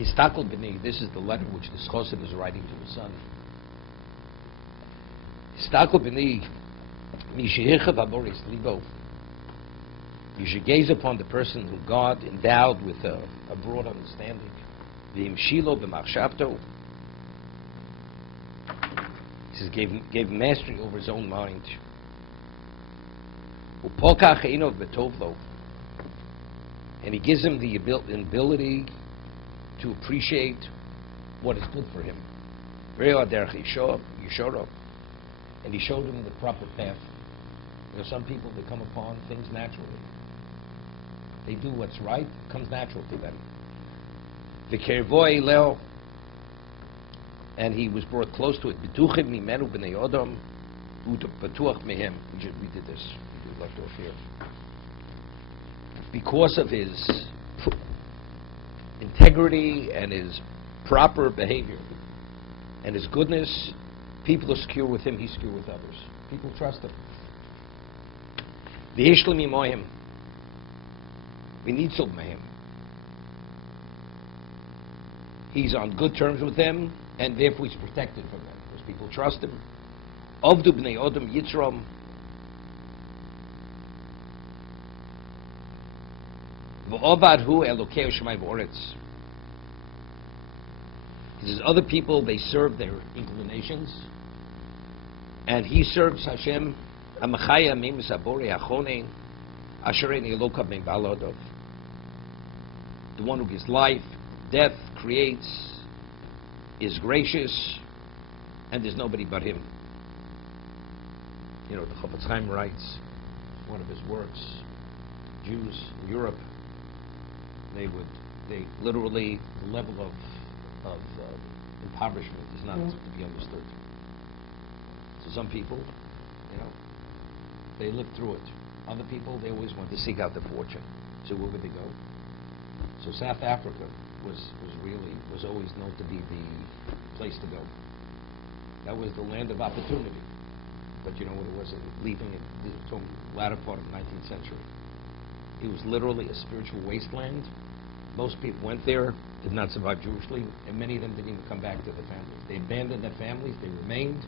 Histakol b'nei, this is the letter which the Chosid is writing to his son. Histakol b'nei, mishehichav amoris libo. You should gaze upon the person who God endowed with a broad understanding. V'imshilo b'machshavto. He says, gave mastery over his own mind. Upokach einov b'tovlo. And he gives him the ability to appreciate what is good for him. And he showed him the proper path. You know, some people, they come upon things naturally. They do what's right, it comes natural to them. And he was brought close to it. We did this. We left off here. Because of his integrity and his proper behavior and his goodness, people are secure with him, he's secure with others. People trust him. We need him. He's on good terms with them, and therefore he's protected from them, because people trust him. Avdu b'nei Odom Yitzram. V'ovadhu Elokei Shemai V'oretz. He says other people, they serve their inclinations, and he serves Hashem. Amachaya Mimis Abore Achone Asherein Eloka Ben Balodov. The one who gives life, death, creates, is gracious, and there's nobody but him. You know, the Chovot HaLevavos writes, one of his works, Jews in Europe, they literally, the level of impoverishment is not to be understood. So some people, you know, they live through it. Other people, they always want to seek out their fortune. So where would they go? So South Africa was always known to be the place to go. That was the land of opportunity. But you know what it was? Leaving it the latter part of the 19th century. It was literally a spiritual wasteland. Most people went there, did not survive Jewishly, and many of them didn't even come back to their families. They abandoned their families, they remained,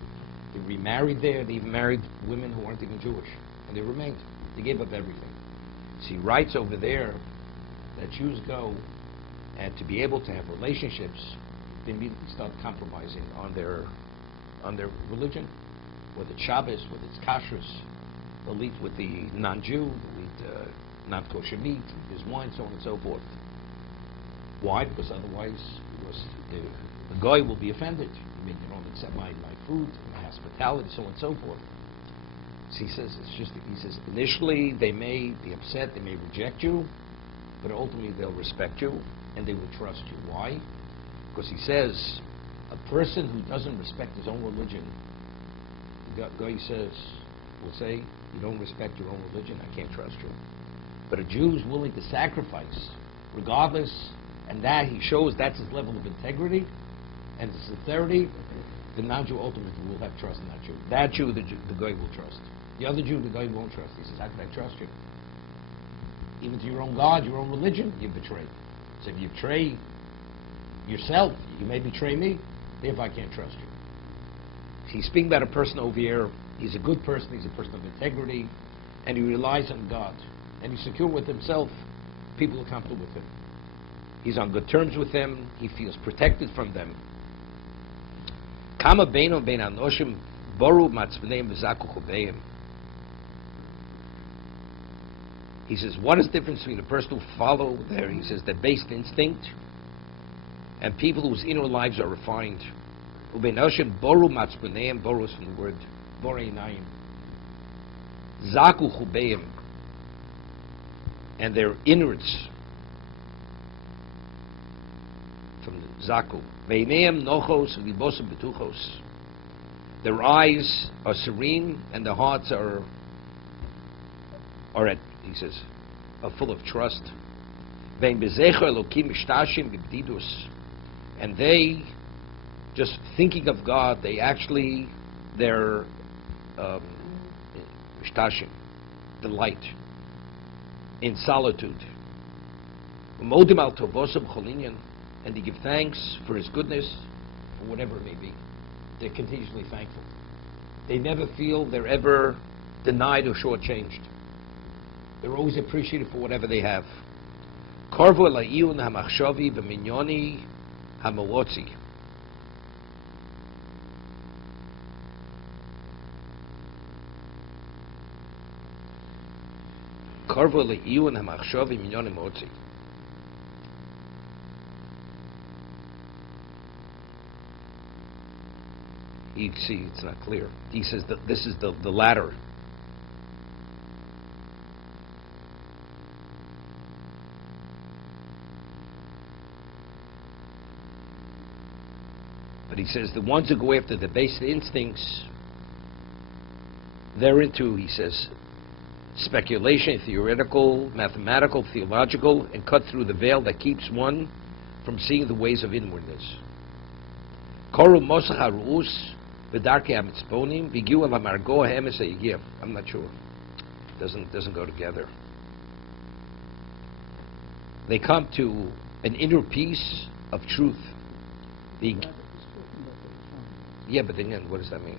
they remarried there, they even married women who weren't even Jewish, and they remained. They gave up everything. So he writes over there that Jews go, and to be able to have relationships, they immediately start compromising on their religion, whether it's Shabbos, whether it's kashrus, they'll eat with the non-Jew, they'll eat not kosher meat, there's wine, so on and so forth. Why? Because otherwise, the guy will be offended. You don't accept my food, my hospitality, so on and so forth. So he says initially they may be upset, they may reject you, but ultimately they'll respect you and they will trust you. Why? Because he says a person who doesn't respect his own religion, the guy will say, you don't respect your own religion, I can't trust you. But a Jew is willing to sacrifice regardless, and that he shows that's his level of integrity and sincerity, the non-Jew ultimately will have trust in that Jew. That Jew, the guy will trust. The other Jew, the guy won't trust. He says, how can I trust you? Even to your own God, your own religion, you betray. So if you betray yourself, you may betray me, therefore I can't trust you. He's speaking about a person over here. He's a good person, he's a person of integrity, and he relies on God. And he's secure with himself. People are comfortable with him. He's on good terms with them. He feels protected from them. Kama beino bein anoshim boru matzvneim v'zaku chobeim. He says, what is the difference between a person who follow their, he says, their base instinct, and people whose inner lives are refined? Ubein anoshim boru matzvneim, boru is from the word boreinayim. Zaku chobeim, and their innards, from the Zaku. Veineim nochos v'libosim betuchos. Their eyes are serene and their hearts are at, he says, are full of trust. Vein bezecher elokim mishtashim b'bdidus. And they, just thinking of God, they're mishtashim, delight in solitude. Umodim al tovosim cholinyan. and they give thanks for His goodness, for whatever it may be. They're continuously thankful. They never feel they're ever denied or shortchanged. They're always appreciated for whatever they have. Karvu la'iyun hamachshavi b'minyoni hamawotzi. Karvu la'iyun hamachshavi b'minyoni hamawotzi. You see, it's not clear. He says that this is the ladder. But he says the ones who go after the base instincts, they're into, he says, speculation, theoretical, mathematical, theological, and cut through the veil that keeps one from seeing the ways of inwardness. Koru mosach haru'us v'darkei hamitzponim v'giu al hamargo ha'emes ha'yigiyah. I'm not sure. Doesn't go together. They come to an inner peace of truth. Yeah, but then again, what does that mean?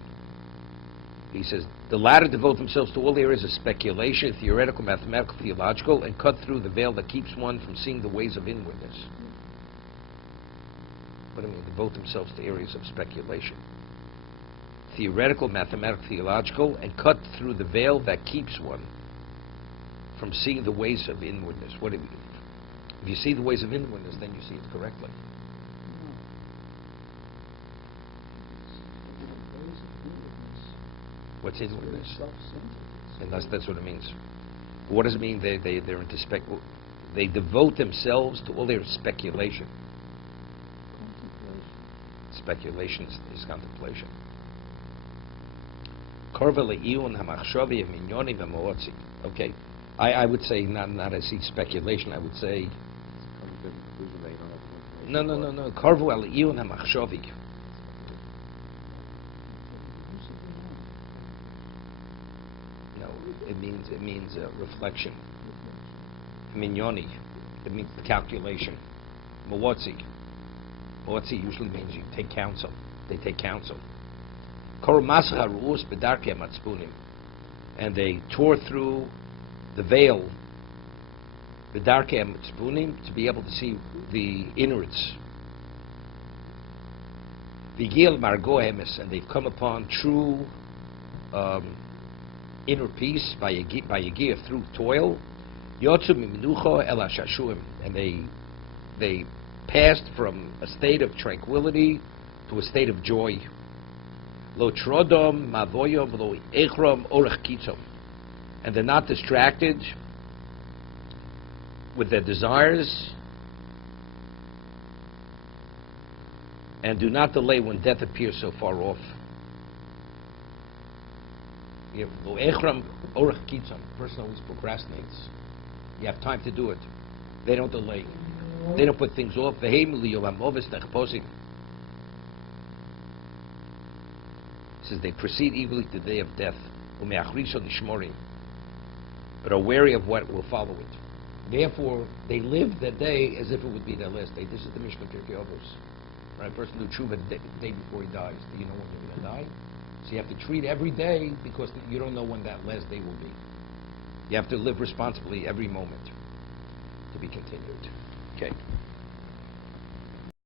He says, the latter devote themselves to all areas of speculation, theoretical, mathematical, theological, and cut through the veil that keeps one from seeing the ways of inwardness. What do I mean? Devote themselves to areas of speculation. Theoretical, mathematical, theological, and cut through the veil that keeps one from seeing the ways of inwardness. What do you mean? If you see the ways of inwardness, then you see it correctly. What's inwardness? And that's what it means. What does it mean? They're into they devote themselves to all their speculation. Speculation is contemplation. Okay, I would say not as speculation. I would say no. Karvu al-iyun hamachshavi. It means reflection. Minyoni, it means calculation. Mawatzi usually means you take counsel. They take counsel. And they tore through the veil, to be able to see the innards. And they've come upon true inner peace by Yagiyah through toil. And they passed from a state of tranquility to a state of joy. And they're not distracted with their desires, and do not delay when death appears so far off. Person always procrastinates. You have time to do it. They don't delay. They don't put things off. He says they proceed eagerly to the day of death, but are wary of what will follow it. Therefore, they live the day as if it would be their last day. This is the Mishnah Judeo-Arabic. Right? A person do tshuva the day before he dies. Do you know when you're going to die? So you have to treat every day because you don't know when that last day will be. You have to live responsibly every moment. To be continued. Okay.